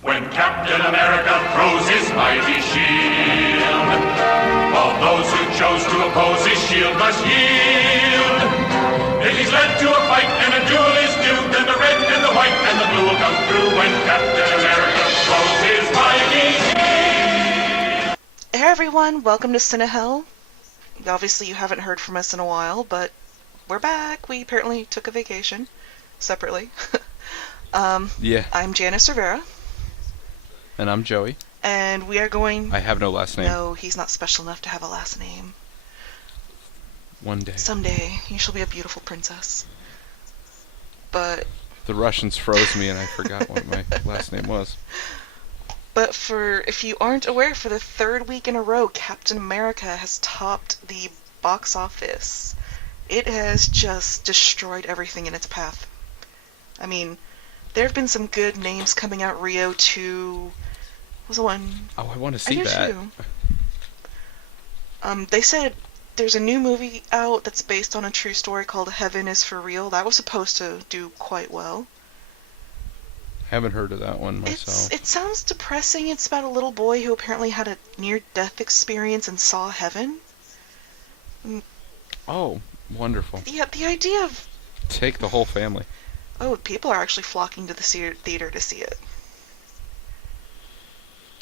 When Captain America throws his mighty shield, all those who chose to oppose his shield must yield. If he's led to a fight and a duel is due, then the red and the white and the blue will come through when Captain America throws his mighty shield. Hey everyone, welcome to CineHell. Obviously you haven't heard from us in a while, but we're back. We apparently took a vacation, separately. Yeah. I'm Janice Rivera. And I'm Joey. And we are going... I have no last name. No, he's not special enough to have a last name. One day. Someday, you shall be a beautiful princess. But... The Russians froze me and I forgot what my last name was. But if you aren't aware, for the third week in a row, Captain America has topped the box office. It has just destroyed everything in its path. I mean, there have been some good names coming out. Rio 2 was the one. Oh, I want to see that. Too. They said there's a new movie out that's based on a true story called Heaven is for Real. That was supposed to do quite well. Haven't heard of that one myself. It sounds depressing. It's about a little boy who apparently had a near-death experience and saw heaven. Oh, wonderful. Yeah, the idea of... Take the whole family. Oh, people are actually flocking to the theater to see it.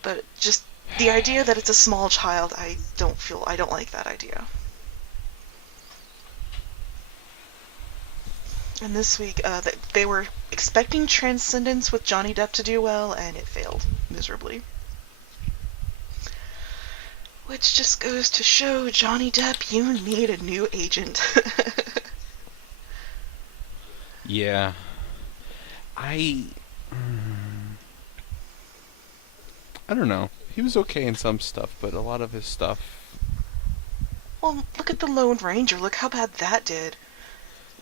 But just the idea that it's a small child, I don't like that idea. And this week, they were expecting Transcendence with Johnny Depp to do well, and it failed miserably. Which just goes to show, Johnny Depp, you need a new agent. Yeah. I don't know. He was okay in some stuff, but a lot of his stuff... Well, look at The Lone Ranger. Look how bad that did.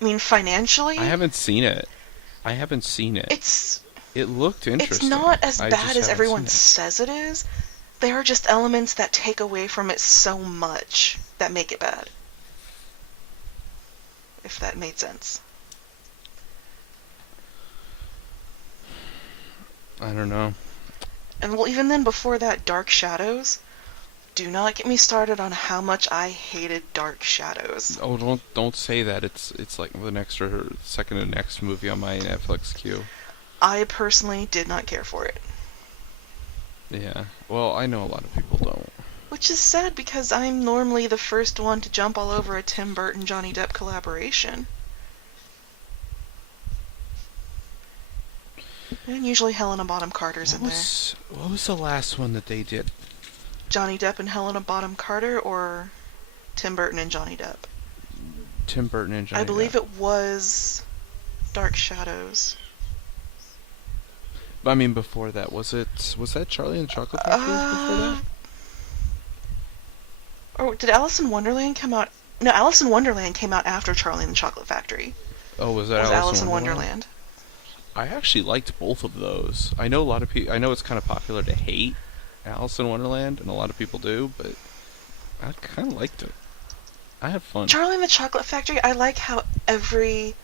I mean, financially... I haven't seen it. It looked interesting. It's not as bad as everyone says it is. There are just elements that take away from it so much that make it bad. If that made sense. I don't know. And well, even then, before that, Dark Shadows. Do not get me started on how much I hated Dark Shadows. Oh, don't say that. It's like the next or second to next movie on my Netflix queue. I personally did not care for it. Yeah. Well, I know a lot of people don't. Which is sad because I'm normally the first one to jump all over a Tim Burton Johnny Depp collaboration. And usually Helena Bonham Carter's in there. What was the last one that they did? Johnny Depp and Helena Bonham Carter, or Tim Burton and Johnny Depp? Tim Burton and Johnny Depp. I believe it was Dark Shadows. I mean, before that, was that Charlie and the Chocolate Factory before that? Or did Alice in Wonderland come out? No, Alice in Wonderland came out after Charlie and the Chocolate Factory. Oh, was that Alice in Wonderland? I actually liked both of those. I know a lot of people. I know it's kind of popular to hate Alice in Wonderland, and a lot of people do, but I kind of liked it. I had fun. Charlie and the Chocolate Factory, I like how every,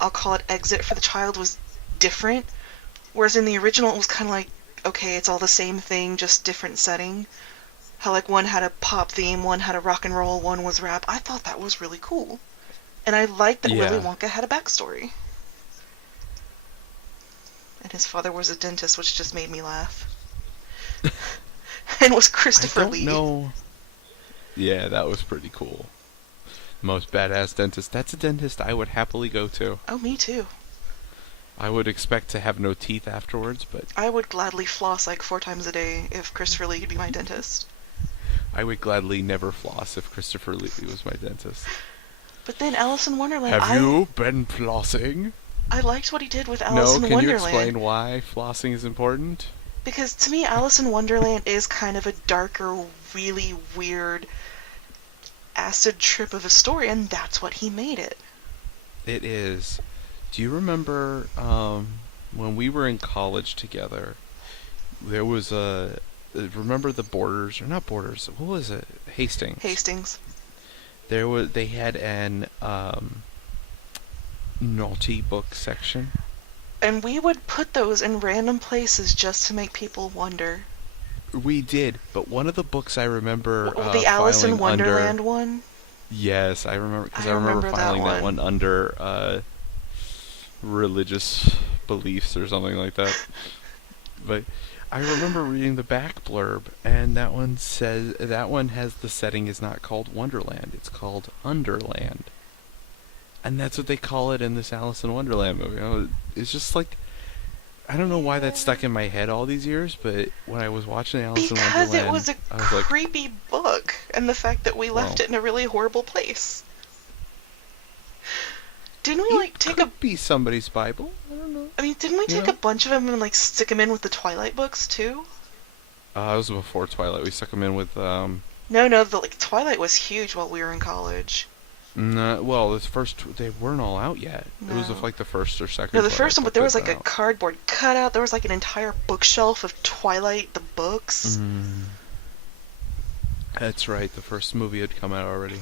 I'll call it exit for the child, was different, whereas in the original it was kind of like, okay, it's all the same thing, just different setting. How like one had a pop theme, one had a rock and roll, one was rap. I thought that was really cool. And I liked that Willy Wonka had a backstory. And his father was a dentist, which just made me laugh. And was Christopher Lee. I don't know. Yeah, that was pretty cool. Most badass dentist. That's a dentist I would happily go to. Oh, me too. I would expect to have no teeth afterwards, but... I would gladly floss like 4 times a day if Christopher Lee could be my dentist. I would gladly never floss if Christopher Lee was my dentist. But then Alice in Wonderland... Have you been flossing? I liked what he did with Alice in Wonderland. No, can you explain why flossing is important? Because to me, Alice in Wonderland is kind of a darker, really weird acid trip of a story, and that's what he made it. It is. Do you remember when we were in college together, there was remember the Borders, or not Borders, what was it? Hastings. They had an naughty book section. And we would put those in random places just to make people wonder. We did, but one of the books I remember The Alice in filing Wonderland under, one? yes, I remember, because I I remember remember that filing that one. one under religious beliefs or something like that. But I remember reading the back blurb, and that one has the setting is not called Wonderland, it's called Underland. And that's what they call it in this Alice in Wonderland movie. It's just like, I don't know why that stuck in my head all these years, but when I was watching Alice in Wonderland, Because it was a I was like, creepy book, and the fact that we left Well. it in a really horrible place. Didn't we, like, take could be somebody's Bible. I don't know. I mean, didn't we take Yeah. a bunch of them and, like, stick them in with the Twilight books, too? It was before Twilight. We stuck them in with, No, Twilight was huge while we were in college. well, they weren't all out yet. It was No. like the first or second. No, the Twilight first one, but book there was, that's like, a out. cardboard cutout. There was, like, an entire bookshelf of Twilight, the books. That's right. The first movie had come out already.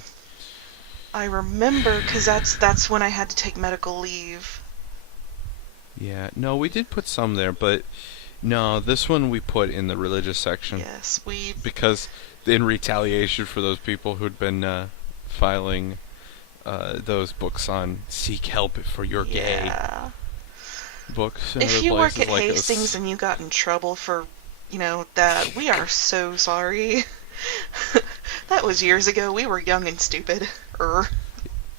I remember, because that's when I had to take medical leave. Yeah. No, we did put some there, but no, this one we put in the religious section. Yes, we... Because in retaliation for those people who'd been filing those books on seek help for your gay Yeah. books. In If other you work places at like Hastings us. and you got in trouble for, that, we are so sorry. That was years ago. We were young and stupid.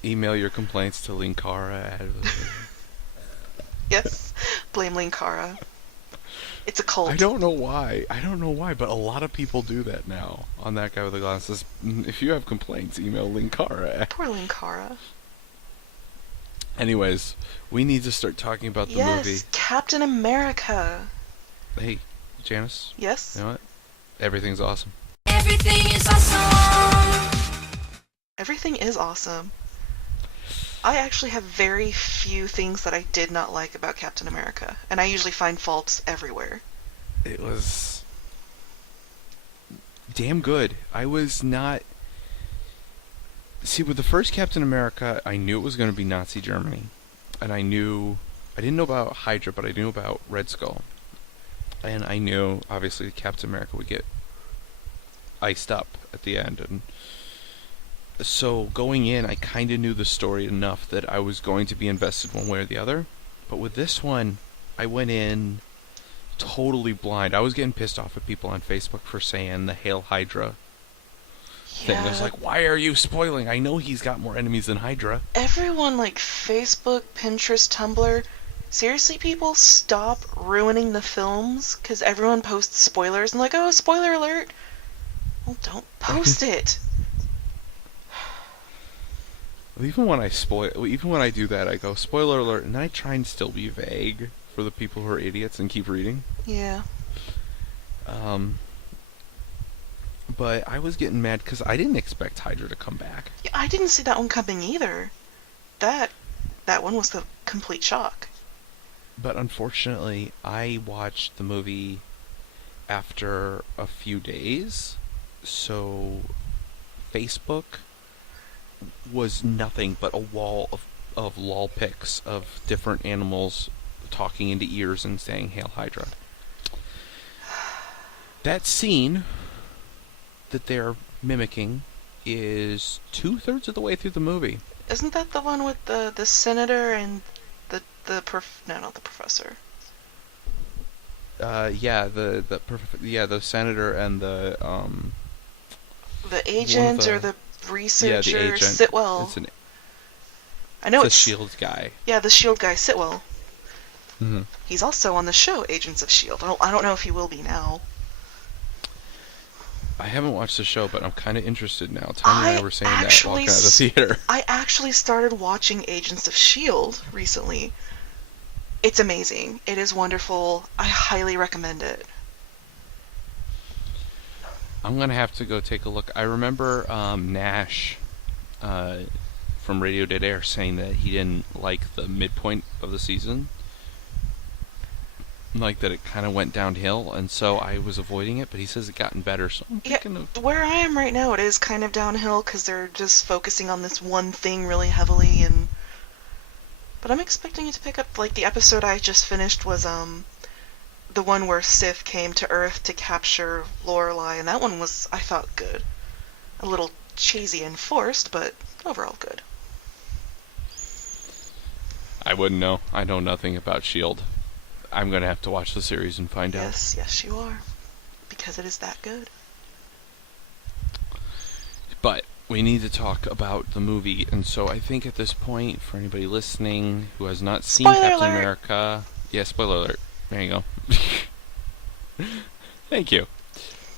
Email your complaints to Linkara. Yes. Blame Linkara. It's a cult. I don't know why, but a lot of people do that now. On that guy with the glasses. If you have complaints, email Linkara. Poor Linkara. Anyways, we need to start talking about the Yes, movie. Captain America. Hey, Janice, Yes? you know what? Everything's awesome. Everything is awesome. Everything is awesome. I actually have very few things that I did not like about Captain America, and I usually find faults everywhere. It was damn good. I was not... See, with the first Captain America, I knew it was going to be Nazi Germany. And I didn't know about Hydra, but I knew about Red Skull. And I knew, obviously, Captain America would get iced up at the end. And so going in, I kind of knew the story enough that I was going to be invested one way or the other. But with this one, I went in totally blind. I was getting pissed off at people on Facebook for saying the Hail Hydra thing. I was like, why are you spoiling? I know he's got more enemies than Hydra. Everyone, like Facebook, Pinterest, Tumblr, seriously, people, stop ruining the films, because everyone posts spoilers and like, oh, spoiler alert. Well, don't post it. Even when I do that, I go, spoiler alert, and then I try and still be vague for the people who are idiots and keep reading. Yeah. But I was getting mad because I didn't expect Hydra to come back. Yeah, I didn't see that one coming either. That one was the complete shock. But unfortunately, I watched the movie after a few days, so Facebook was nothing but a wall of lol pics of different animals talking into ears and saying Hail Hydra. That scene that they're mimicking is 2/3 of the way through the movie. Isn't that the one with the senator and no, not the professor. The senator and the agent or the researcher, the agent. Sitwell. I know it's the S.H.I.E.L.D. guy. Yeah, the S.H.I.E.L.D. guy, Sitwell. Mm-hmm. He's also on the show Agents of S.H.I.E.L.D. I don't know if he will be now. I haven't watched the show, but I'm kind of interested now. Tony and I were saying that walking out of the theater. I actually started watching Agents of S.H.I.E.L.D. recently. It's amazing. It is wonderful. I highly recommend it. I'm going to have to go take a look. I remember Nash from Radio Dead Air saying that he didn't like the midpoint of the season. Like that it kind of went downhill, and so I was avoiding it, but he says it gotten better, so I'm thinking of... Where I am right now, it is kind of downhill, because they're just focusing on this one thing really heavily, but But I'm expecting it to pick up, like, the episode I just finished was, the one where Sif came to Earth to capture Lorelai, and that one was, I thought, good. A little cheesy and forced, but overall good. I wouldn't know. I know nothing about S.H.I.E.L.D. I'm going to have to watch the series and find out. Yes, you are. Because it is that good. But we need to talk about the movie, and so I think at this point, for anybody listening who has not seen Spoiler Captain alert! America... Yeah, spoiler alert. There you go. Thank you.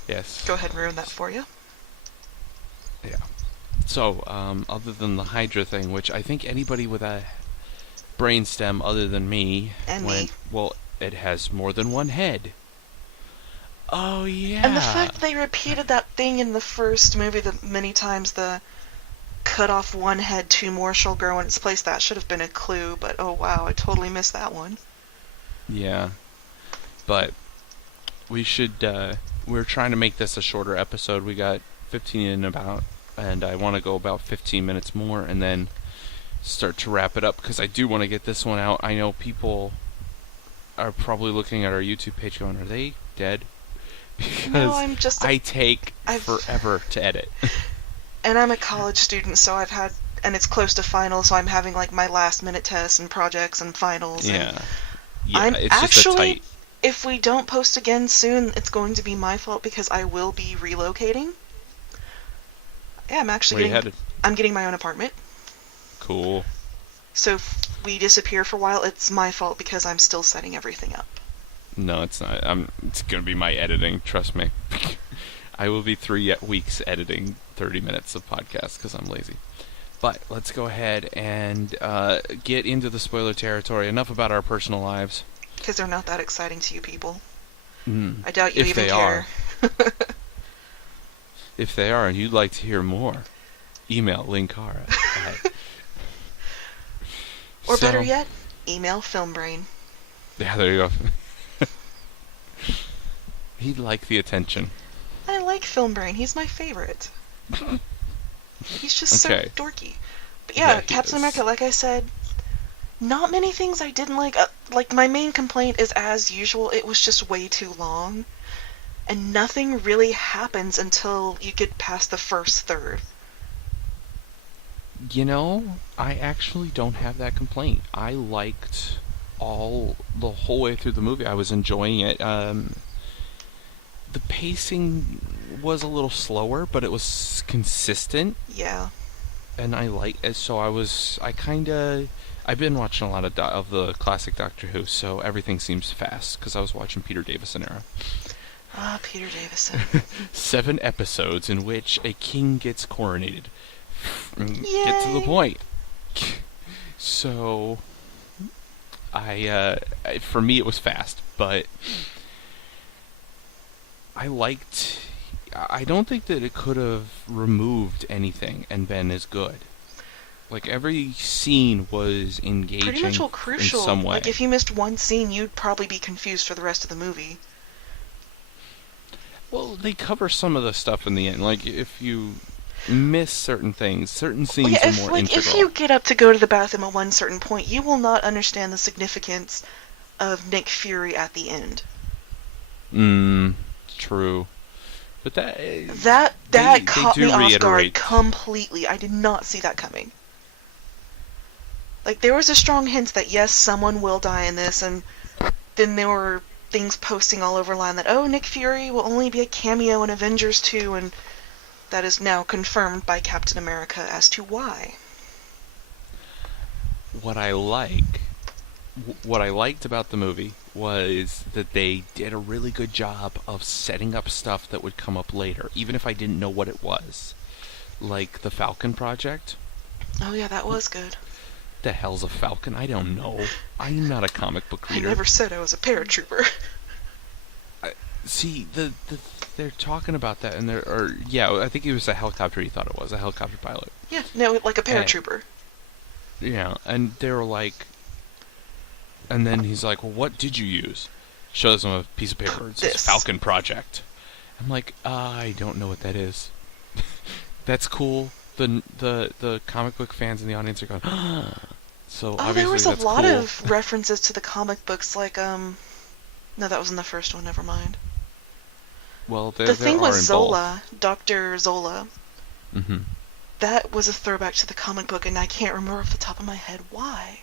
Yes. Go ahead and ruin that for you. Yeah. So, other than the Hydra thing, which I think anybody with a brainstem other than me... And went, me. well, it has more than one head. Oh, yeah. And the fact they repeated that thing in the first movie many times, the cut off one head, two more shall grow in its place, that should have been a clue, but oh wow, I totally missed that one. Yeah. But we should, we're trying to make this a shorter episode. We got 15 in about, and I want to go about 15 minutes more and then start to wrap it up, because I do want to get this one out. I know people are probably looking at our YouTube page going, are they dead? Because No, I'm just... I take forever to edit. And I'm a college student, so and it's close to finals, so I'm having like my last minute tests and projects and finals. Yeah. And Yeah, it's just a tight... if we don't post again soon, it's going to be my fault because I will be relocating. Yeah, I'm actually I'm getting my own apartment. Cool. So if we disappear for a while, it's my fault because I'm still setting everything up. No, it's not. It's going to be my editing, trust me. I will be 3 weeks editing 30 minutes of podcasts because I'm lazy. But let's go ahead and get into the spoiler territory. Enough about our personal lives. Because they're not that exciting to you people. I doubt you If even they care. If they are and you'd like to hear more, email Linkara. Or better yet, email Filmbrain. Yeah, there you go. He'd like the attention. I like Filmbrain. He's my favorite. He's just so dorky. But yeah, Captain America, like I said, not many things I didn't like. Like, my main complaint is, as usual, it was just way too long. And nothing really happens until you get past the first third. You know, I actually don't have that complaint. I liked the whole way through the movie. I was enjoying it. The pacing was a little slower, but it was consistent. Yeah. And I liked it, so I've been watching a lot of the classic Doctor Who, so everything seems fast, because I was watching Peter Davison era. Ah, Peter Davison. 7 episodes in which a king gets coronated. Yay! Get to the point. So, for me it was fast, but I don't think that it could have removed anything and been as good. Like, every scene was engaging pretty much all crucial. In some way. Like, if you missed one scene, you'd probably be confused for the rest of the movie. Well, they cover some of the stuff in the end. Like, if you miss certain things, certain scenes are more integral. If you get up to go to the bathroom at one certain point, you will not understand the significance of Nick Fury at the end. True. But that caught me off guard completely. I did not see that coming. Like, there was a strong hint that, yes, someone will die in this, and then there were things posting all over line that, oh, Nick Fury will only be a cameo in Avengers 2, and that is now confirmed by Captain America as to why. What I liked about the movie was that they did a really good job of setting up stuff that would come up later, even if I didn't know what it was. Like the Falcon Project. Oh yeah, that was good. The hell's a Falcon? I don't know. I'm not a comic book reader. I never said I was a paratrooper. See, they're talking about that, and I think it was a helicopter he thought it was, a helicopter pilot. Yeah, no, like a paratrooper. Yeah, and they were like... And then he's like, well, what did you use? Shows him a piece of paper. It says Falcon Project. I'm like, I don't know what that is. That's cool. The comic book fans in the audience are going, So Oh, obviously there was a that's lot cool. of references to the comic books, like, no, that wasn't the first one, never mind. Well, The there thing are was in Zola, Dr. Zola. both. Hmm. That was a throwback to the comic book, and I can't remember off the top of my head why.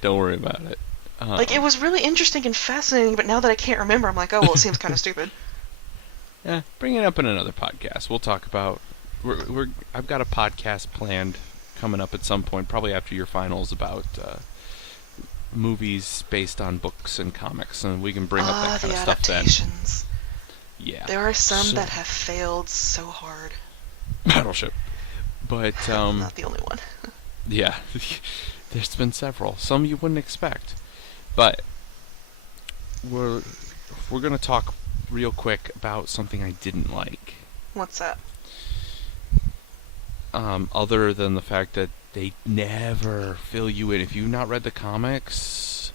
Don't worry about it. Like, it was really interesting and fascinating, but now that I can't remember, I'm like, oh, well, it seems kind of stupid. Yeah, bring it up in another podcast. We'll talk about. I've got a podcast planned coming up at some point, probably after your finals, about movies based on books and comics, and we can bring up that kind the of stuff then. adaptations. Yeah. There are some So- that have failed so hard. Battleship. But Not the only one. yeah, there's been several. Some you wouldn't expect. But we're gonna talk real quick about something I didn't like. What's that? Other than the fact that they never fill you in. If you've not read the comics,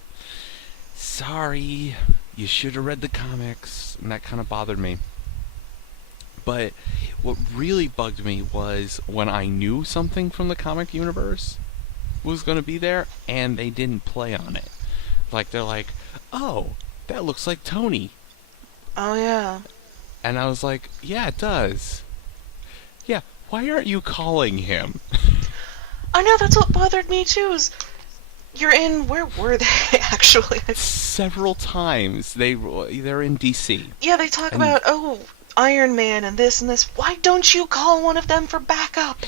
sorry, you should have read the comics, and that kind of bothered me. But what really bugged me was when I knew something from the comic universe was going to be there, and they didn't play on it. Like, they're like, oh, that looks like Tony. Oh, yeah. And I was like, yeah, it does. Yeah, why aren't you calling him? I know, that's what bothered me, too, is you're in... Where were they, actually? Several times. They're in DC. Yeah, they talk And- about, oh, Iron Man and this and this. Why don't you call one of them for backup?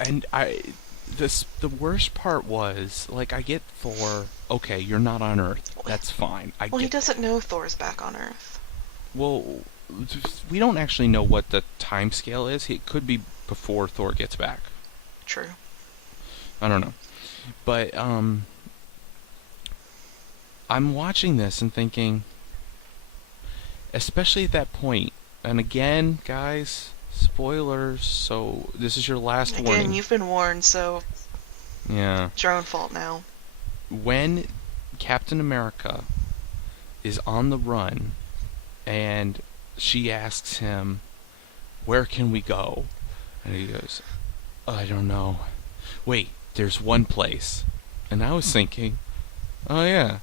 And the worst part was, like, I get Thor. Okay, you're not on Earth. That's fine. Well, he doesn't know Thor's back on Earth. Well, we don't actually know what the time scale is. It could be before Thor gets back. True. I don't know. But I'm watching this and thinking, especially at that point, and again, guys, spoilers, so this is your last Again, warning. you've been warned, so Yeah. it's your own fault now. When Captain America is on the run and she asks him, where can we go? And he goes, I don't know. Wait, there's one place. And I was thinking, oh yeah,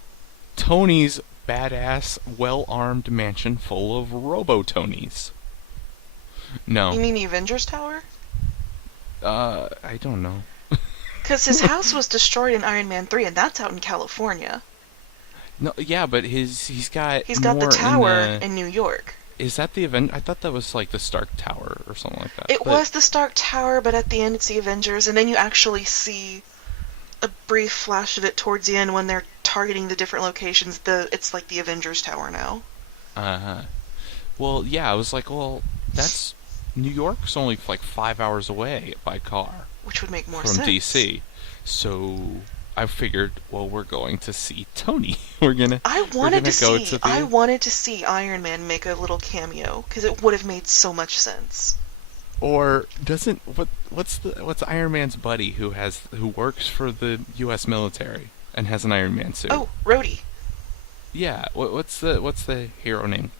Tony's badass, well-armed mansion full of Robo-Tonys. No. You mean the Avengers Tower? I don't know. Because his house was destroyed in Iron Man 3, and that's out in California. No, yeah, but he's got The more tower in in New York. Is that the event? I thought that was like the Stark Tower or something like that. It was the Stark Tower, but at the end it's the Avengers, and then you actually see a brief flash of it towards the end when they're targeting the different locations. It's like the Avengers Tower now. Uh-huh. Well, yeah, I was like, well, that's... New York's only like 5 hours away by car Which would make more from sense. DC. So I figured, well, we're going to see Tony. We're gonna wanted the... to see Iron Man make a little cameo, because it would have made so much sense. Or doesn't what's Iron Man's buddy who works for the U.S. military and has an Iron Man suit? Oh, Rhodey. Yeah. What's the hero name?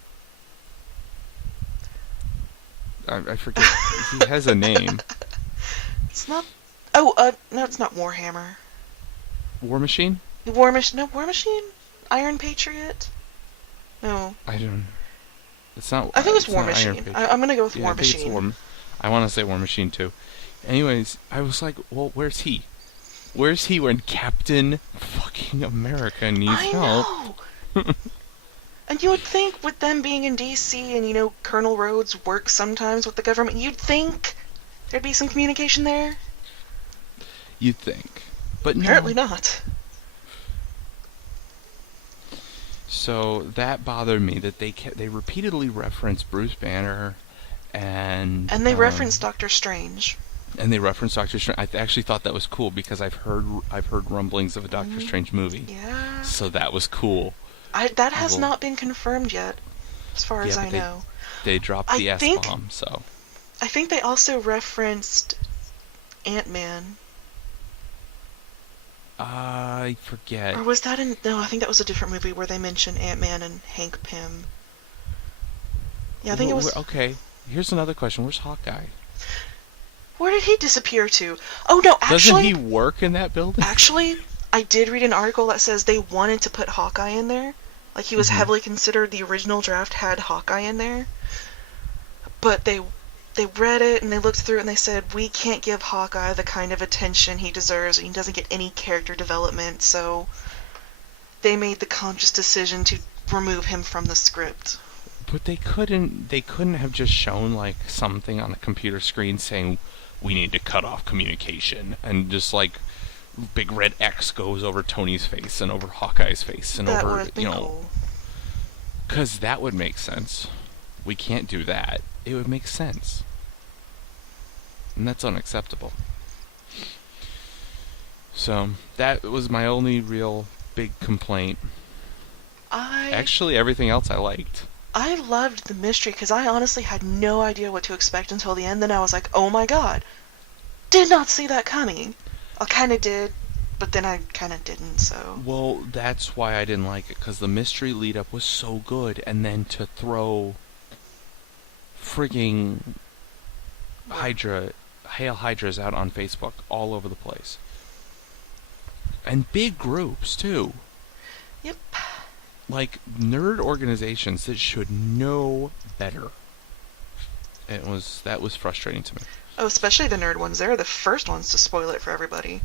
I forget. He has a name. It's not... Oh, no, it's not Warhammer. War Machine? War Machine? Iron Patriot? No. I don't. It's not. I think it's War not Iron Machine. Patriot. I'm gonna go with Yeah, War I think it's Machine. I want to say War Machine too. Anyways, I was like, well, where's he? Where's he when Captain fucking America needs help? know! And you would think with them being in DC and, Colonel Rhodes works sometimes with the government, you'd think there'd be some communication there. You'd think. But no. Apparently not. So that bothered me that they repeatedly referenced Bruce Banner and And they referenced Doctor Strange. And they referenced Doctor Strange. I actually thought that was cool because I've heard rumblings of a Doctor Strange movie. Yeah. So that was cool. That has not been confirmed yet, as far as I but know. They dropped the S-bomb, so... I think they also referenced Ant-Man. I forget. Or was that No, I think that was a different movie where they mentioned Ant-Man and Hank Pym. Yeah, I think it was... Okay, here's another question. Where's Hawkeye? Where did he disappear to? Oh, no, Doesn't actually... he work in that building? Actually, I did read an article that says they wanted to put Hawkeye in there. Like, he was heavily considered. The original draft had Hawkeye in there. But they read it, and they looked through it, and they said, we can't give Hawkeye the kind of attention he deserves, and he doesn't get any character development, so they made the conscious decision to remove him from the script. But they couldn't have just shown, like, something on a computer screen saying, we need to cut off communication, and just, like, big red X goes over Tony's face and over Hawkeye's face and That over, would have been cool. Because that would make sense. We can't do that. It would make sense. And that's unacceptable. So, that was my only real big complaint. Actually, everything else I liked. I loved the mystery, because I honestly had no idea what to expect until the end. Then I was like, oh my god. Did not see that coming. I kind of did, but then I kind of didn't, so... Well, that's why I didn't like it, because the mystery lead-up was so good, and then to throw frigging Hail Hydras out on Facebook all over the place. And big groups, too. Yep. Like, nerd organizations that should know better. That was frustrating to me. Oh, especially the nerd ones. They're the first ones to spoil it for everybody.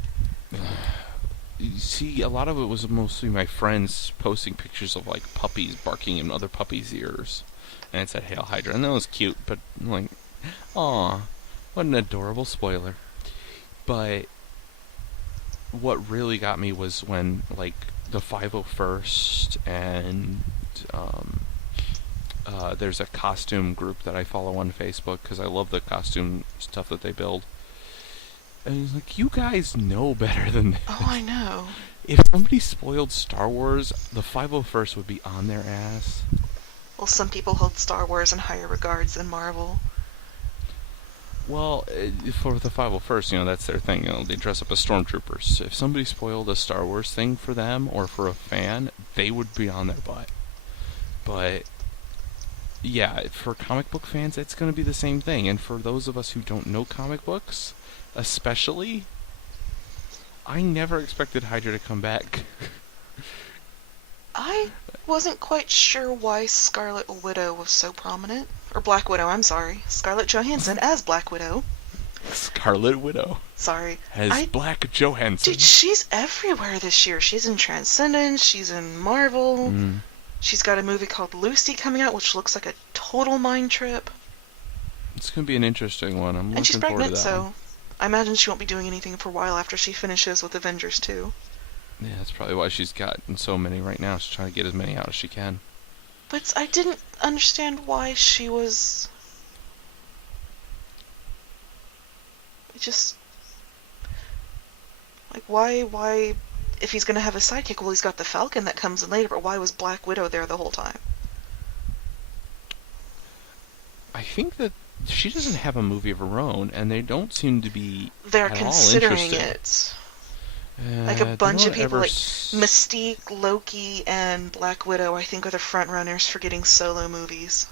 You see, a lot of it was mostly my friends posting pictures of, like, puppies barking in other puppies' ears. And it said Hail Hydra. And that was cute, but, like, aw, what an adorable spoiler. But what really got me was when, like, the 501st and there's a costume group that I follow on Facebook because I love the costume stuff that they build. And he's like, you guys know better than this. Oh, I know. If somebody spoiled Star Wars, the 501st would be on their ass. Well, some people hold Star Wars in higher regards than Marvel. Well, for the 501st, that's their thing. They dress up as stormtroopers. If somebody spoiled a Star Wars thing for them or for a fan, they would be on their butt. But yeah, for comic book fans, it's going to be the same thing. And for those of us who don't know comic books, especially, I never expected Hydra to come back. I wasn't quite sure why Scarlet Widow was so prominent. Or Black Widow, I'm sorry. Scarlett Johansson as Black Widow. Scarlet Widow. Sorry. As Black Johansson. Dude, she's everywhere this year. She's in Transcendence, she's in Marvel. She's got a movie called Lucy coming out, which looks like a total mind trip. It's going to be an interesting one. I'm looking forward to that. And she's pregnant, so I imagine she won't be doing anything for a while after she finishes with Avengers 2. Yeah, that's probably why she's gotten so many right now. She's trying to get as many out as she can. But I didn't understand why she was... Just... Like, why... If he's gonna have a sidekick, well, he's got the Falcon that comes in later, but why was Black Widow there the whole time? I think that she doesn't have a movie of her own, and they don't seem to be They're at considering all interested. it. Like a bunch of people, like Mystique, Loki, and Black Widow, I think are the front runners for getting solo movies.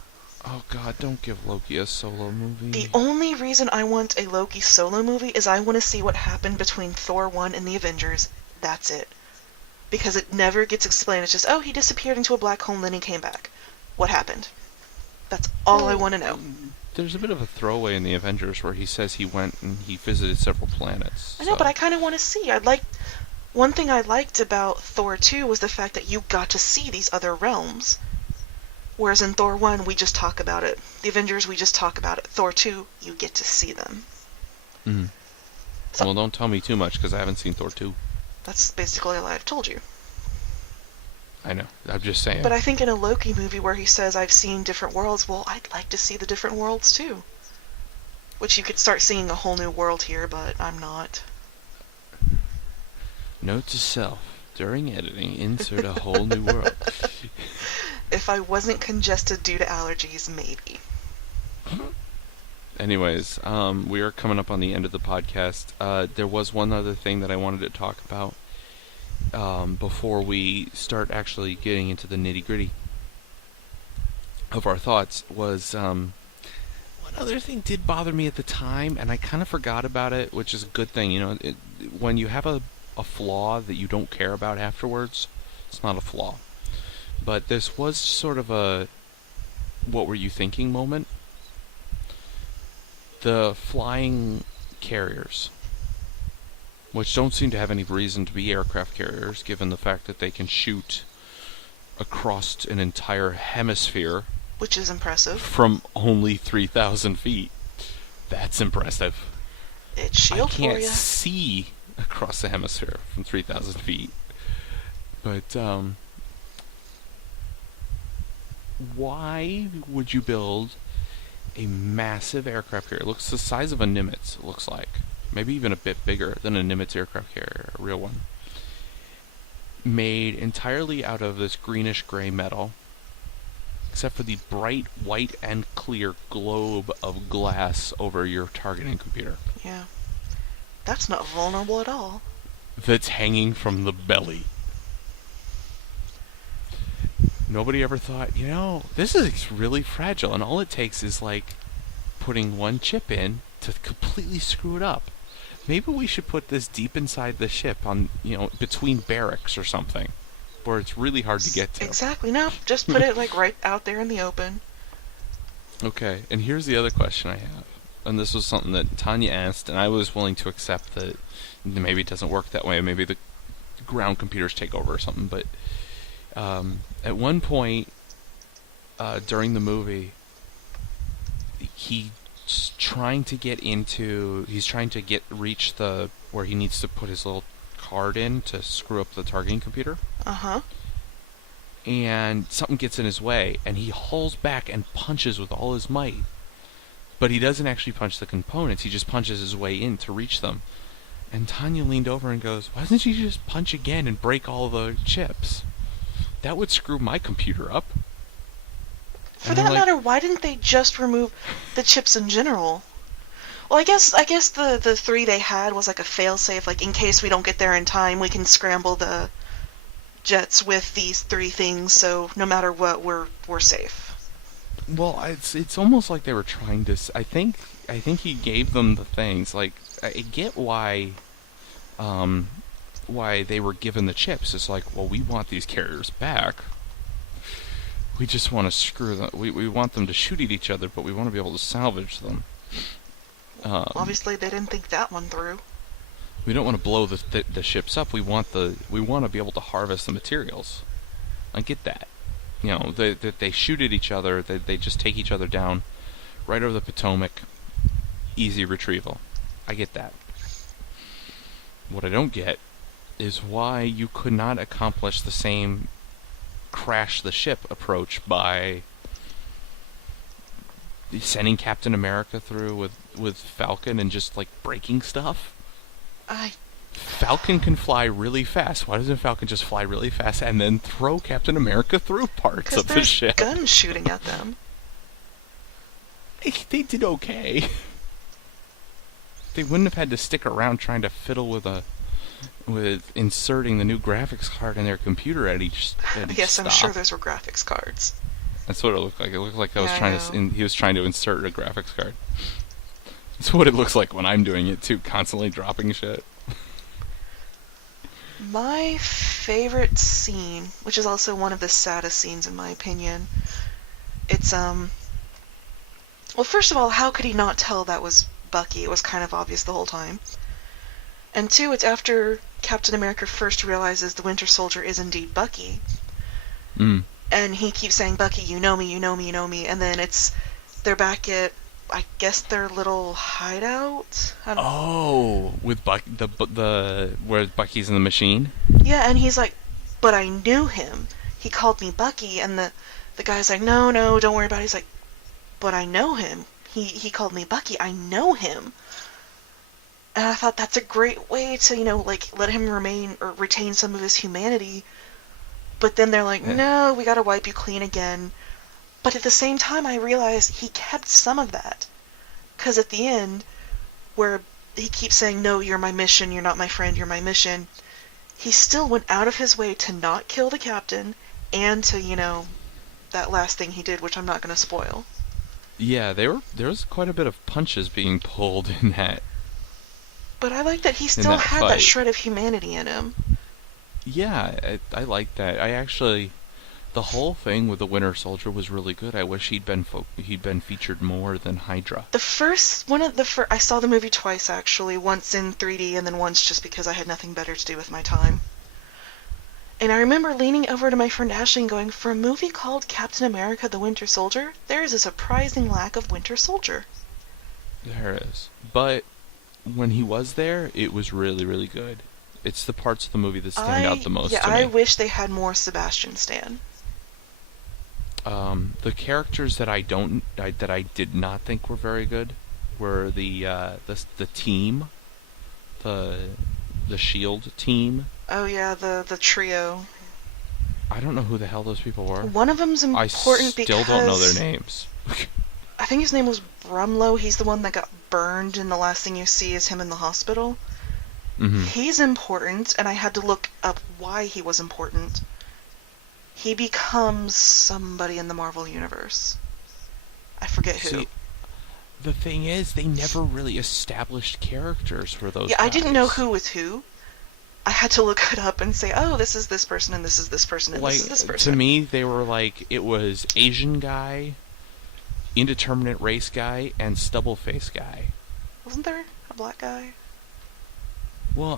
Oh god, don't give Loki a solo movie. The only reason I want a Loki solo movie is I want to see what happened between Thor 1 and the Avengers. That's it. Because it never gets explained. It's just, oh, he disappeared into a black hole and then he came back. What happened? That's all I want to know. There's a bit of a throwaway in the Avengers where he says he went and he visited several planets. I know, but I kind of want to see. One thing I liked about Thor 2 was the fact that you got to see these other realms. Whereas in Thor 1, we just talk about it. The Avengers, we just talk about it. Thor 2, you get to see them. So, well, don't tell me too much, because I haven't seen Thor 2. That's basically all I've told you. I know. I'm just saying. But I think in a Loki movie where he says, I've seen different worlds, well, I'd like to see the different worlds too. Which you could start seeing a whole new world here, but I'm not. Note to self. During editing, insert a whole new world. If I wasn't congested due to allergies, maybe. Anyways, we are coming up on the end of the podcast. There was one other thing that I wanted to talk about before we start actually getting into the nitty-gritty of our thoughts was What one other thing did bother me at the time, and I kind of forgot about it, which is a good thing. When you have a flaw that you don't care about afterwards, it's not a flaw. But this was sort of a what were you thinking moment. The flying carriers, which don't seem to have any reason to be aircraft carriers, given the fact that they can shoot across an entire hemisphere. Which is impressive. From only 3,000 feet. That's impressive. It's shield for you. I can't see across the hemisphere from 3,000 feet. But, why would you build a massive aircraft carrier? It looks the size of a Nimitz, it looks like. Maybe even a bit bigger than a Nimitz aircraft carrier, a real one. Made entirely out of this greenish-gray metal, except for the bright white and clear globe of glass over your targeting computer. Yeah. That's not vulnerable at all. That's hanging from the belly. Nobody ever thought, this is really fragile, and all it takes is, putting one chip in to completely screw it up. Maybe we should put this deep inside the ship on, between barracks or something, where it's really hard to get to. Exactly. No, just put it, right out there in the open. Okay, and here's the other question I have. And this was something that Tanya asked, and I was willing to accept that maybe it doesn't work that way. Maybe the ground computers take over or something, but at one point during the movie, he's trying to reach where he needs to put his little card in to screw up the targeting computer. Uh-huh. And something gets in his way, and he hauls back and punches with all his might. But he doesn't actually punch the components, he just punches his way in to reach them. And Tanya leaned over and goes, "Why doesn't you just punch again and break all the chips? That would screw my computer up." For that matter, why didn't they just remove the chips in general? Well, I guess the three they had was like a fail-safe, in case we don't get there in time, we can scramble the jets with these three things, so no matter what, we're safe. Well, it's almost like they were trying to. I think he gave them the things. I get why they were given the chips. It's well, we want these carriers back. We just want to screw them. We want them to shoot at each other, but we want to be able to salvage them. Obviously, they didn't think that one through. We don't want to blow the ships up. We want to be able to harvest the materials. I get that. They shoot at each other. They just take each other down, right over the Potomac. Easy retrieval. I get that. What I don't get is why you could not accomplish the same crash the ship approach by sending Captain America through with Falcon and just breaking stuff. Falcon can fly really fast. Why doesn't Falcon just fly really fast and then throw Captain America through parts of the ship? Because there's guns shooting at them. They did okay. They wouldn't have had to stick around trying to fiddle with inserting the new graphics card in their computer at each Yes, stop. I'm sure those were graphics cards. That's what it looked like. It looked like he was trying to insert a graphics card. That's what it looks like when I'm doing it too, constantly dropping shit. My favorite scene, which is also one of the saddest scenes in my opinion, it's well, first of all, how could he not tell that was Bucky? It was kind of obvious the whole time. And two, it's after Captain America first realizes the Winter Soldier is indeed Bucky. Mm. And he keeps saying, "Bucky, you know me, you know me, you know me." And then they're back at, I guess, their little hideout. With where Bucky's in the machine. Yeah, and he's like, "But I knew him. He called me Bucky." And the guy's like, "No, don't worry about it." He's like, "But I know him. He called me Bucky. I know him." And I thought that's a great way to, let him retain some of his humanity. But then they're like, "No, we gotta wipe you clean again." But at the same time, I realized he kept some of that. Because at the end, where he keeps saying, "No, you're my mission, you're not my friend, you're my mission," he still went out of his way to not kill the captain, and to, that last thing he did, which I'm not going to spoil. Yeah, there was quite a bit of punches being pulled in that. But I like that he still had fight. that shred of humanity in him. Yeah, I like that. The whole thing with the Winter Soldier was really good. I wish he'd been featured more than Hydra. I saw the movie twice actually, once in 3D and then once just because I had nothing better to do with my time. And I remember leaning over to my friend Ashley and going, for a movie called Captain America: The Winter Soldier, there is a surprising lack of Winter Soldier. There is. But when he was there, it was really, really good. It's the parts of the movie that stand out the most to me. I wish they had more Sebastian Stan. The characters that I did not think were very good were the team, the SHIELD team. Oh yeah, the trio. I don't know who the hell those people were. One of them's important because I still don't know their names. I think his name was Brumlow. He's the one that got burned, and the last thing you see is him in the hospital. Mm-hmm. He's important, and I had to look up why he was important. He becomes somebody in the Marvel Universe. I forget who. See, the thing is, they never really established characters for those guys. I didn't know who was who. I had to look it up and say, oh, this is this person, and this is this person, and this is this person. To me, they were like, it was Asian guy, indeterminate race guy, and stubble face guy. Wasn't there a black guy? Well,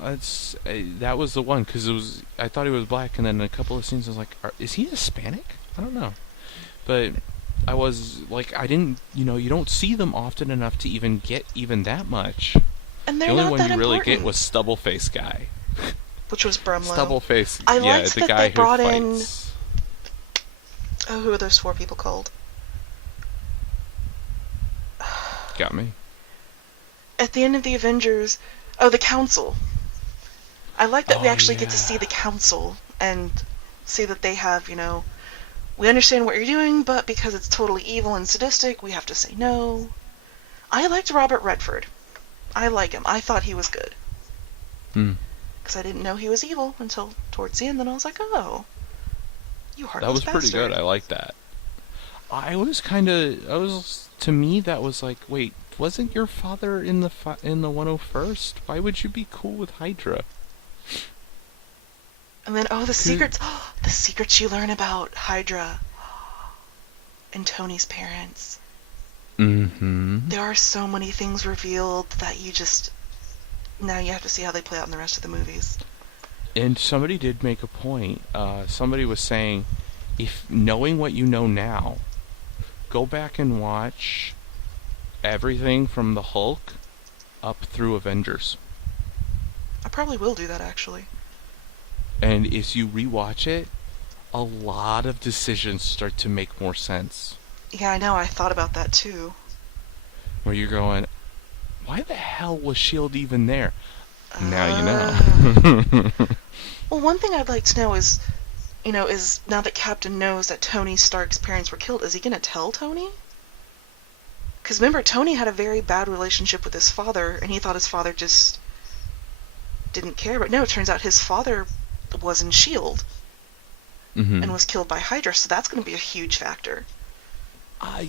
that was the one, because I thought he was black, and then in a couple of scenes I was like, is he Hispanic? I don't know. But I was like, I didn't, you don't see them often enough to even get even that much. And they're the only not one that you really important. get was stubble face guy. Which was Brumlow. Stubble face. I yeah, liked the that guy they brought who fights. Oh, who are those 4 people called? Got me. At the end of the Avengers... Oh, the Council. I like that we actually get to yeah. see the Council and see that they have, we understand what you're doing, but because it's totally evil and sadistic, we have to say no. I liked Robert Redford. I like him. I thought he was good. Because I didn't know he was evil until towards the end, then I was like, oh, you heartless That was pretty bastard. good. I like that. To me, that was like, wait, wasn't your father in the 101st? Why would you be cool with Hydra? And then, the secrets. The secrets you learn about Hydra and Tony's parents. Mm-hmm. There are so many things revealed that you just... Now you have to see how they play out in the rest of the movies. And somebody did make a point. Somebody was saying, if knowing what you know now, go back and watch everything from the Hulk up through Avengers. I probably will do that, actually. And if you rewatch it, a lot of decisions start to make more sense. Yeah, I know. I thought about that, too. Where you're going, why the hell was S.H.I.E.L.D. even there? Now you know. Well, one thing I'd like to know is, is now that Captain knows that Tony Stark's parents were killed, is he going to tell Tony? Because remember, Tony had a very bad relationship with his father, and he thought his father just didn't care. But no, it turns out his father was in S.H.I.E.L.D. Mm-hmm. and was killed by Hydra, so that's going to be a huge factor. I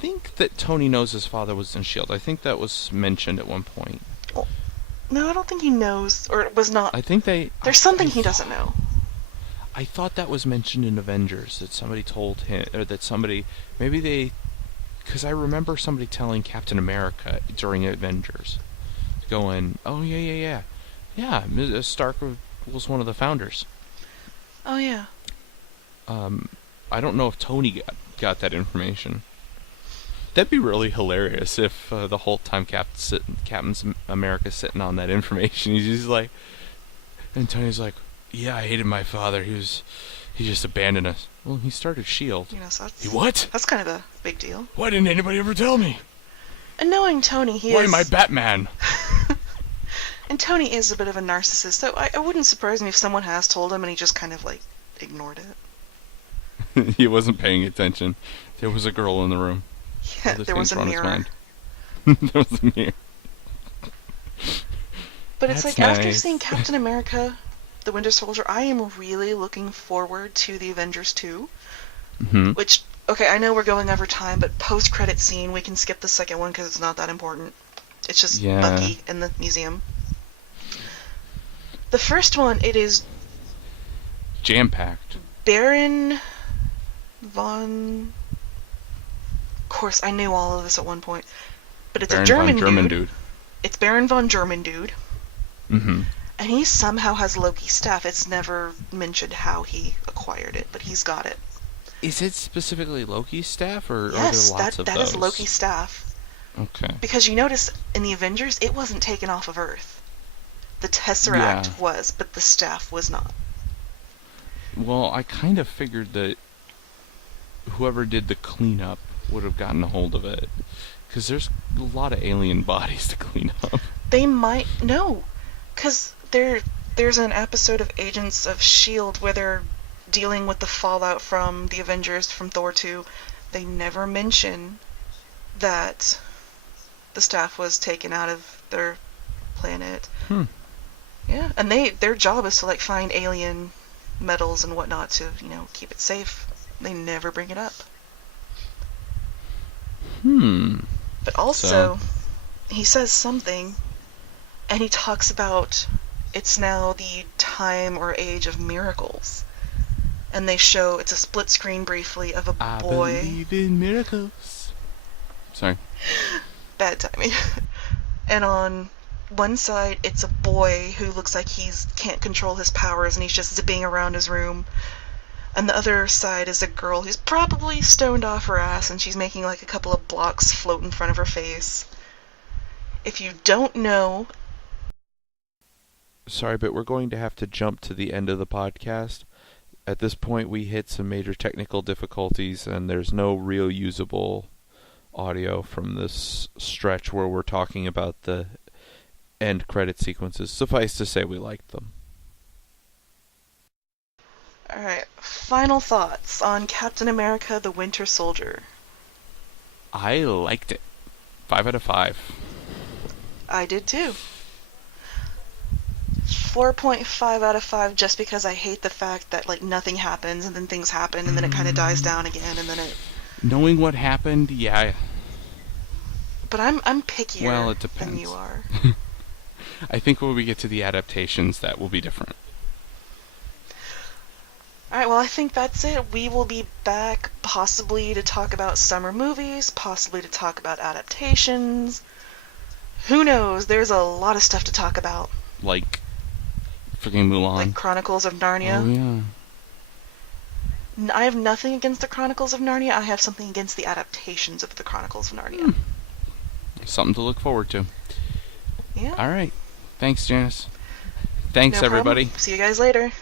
think that Tony knows his father was in S.H.I.E.L.D. I think that was mentioned at one point. Well, no, I don't think he knows, or it was not. I think There's something he doesn't know. I thought that was mentioned in Avengers, that somebody told him, or that somebody, because I remember somebody telling Captain America during Avengers, going, oh, yeah, Ms. Stark was one of the founders. Oh, yeah. I don't know if Tony got that information. That'd be really hilarious if the whole time Captain America's sitting on that information, he's just like, and Tony's like, yeah, I hated my father. He just abandoned us. Well, he started S.H.I.E.L.D. So that's, What? That's kind of a big deal. Why didn't anybody ever tell me? And knowing Tony, Why am I Batman? And Tony is a bit of a narcissist, so I wouldn't surprise me if someone has told him and he just kind of, ignored it. He wasn't paying attention. There was a girl in the room. Yeah, there was a mirror. There was a mirror. But it's That's after nice. seeing Captain America, the Winter Soldier, I am really looking forward to the Avengers 2, Mm-hmm. which Okay, I know we're going over time, but post-credit scene, we can skip the second one because it's not that important. It's just Yeah. Bucky in the museum. The first one, it is Jam-packed. Baron von... Of course, I knew all of this at one point. But it's Baron a German, von German dude. dude. It's Baron von German dude. Mm-hmm. And he somehow has Loki's staff. It's never mentioned how he acquired it, but he's got it. Is it specifically Loki's staff, or Yes, are there lots of that those? is Loki's staff. Okay. Because you notice in the Avengers, it wasn't taken off of Earth. The Tesseract was, but the staff was not. Well, I kind of figured that whoever did the cleanup would have gotten a hold of it. Because there's a lot of alien bodies to clean up. They might... No. Because there's an episode of Agents of S.H.I.E.L.D. where they're dealing with the fallout from the Avengers from Thor 2. They never mention that the staff was taken out of their planet. Yeah, and their job is to like find alien metals and whatnot to, keep it safe. They never bring it up. But also, he says something, and he talks about it's now the time or age of miracles. And they show, it's a split screen briefly of a boy. I believe in miracles. Sorry. Bad timing. And on one side, it's a boy who looks like can't control his powers and he's just zipping around his room. And the other side is a girl who's probably stoned off her ass and she's making like a couple of blocks float in front of her face. If you don't know... Sorry, but we're going to have to jump to the end of the podcast. At this point, we hit some major technical difficulties, and there's no real usable audio from this stretch where we're talking about the end credit sequences. Suffice to say, we liked them. Alright, final thoughts on Captain America the Winter Soldier. I liked it. 5 out of 5. I did too. 4.5 out of 5 just because I hate the fact that like nothing happens and then things happen and then it kind of dies down again and then it... Knowing what happened, yeah. But I'm pickier Well, it depends. than you are. I think when we get to the adaptations, that will be different. Alright, well I think that's it. We will be back possibly to talk about summer movies, possibly to talk about adaptations. Who knows? There's a lot of stuff to talk about. Like freaking Mulan. Like Chronicles of Narnia. Oh, yeah. I have nothing against the Chronicles of Narnia. I have something against the adaptations of the Chronicles of Narnia. Something to look forward to. Yeah. All right. Thanks, Janice. Thanks, No problem. everybody. See you guys later.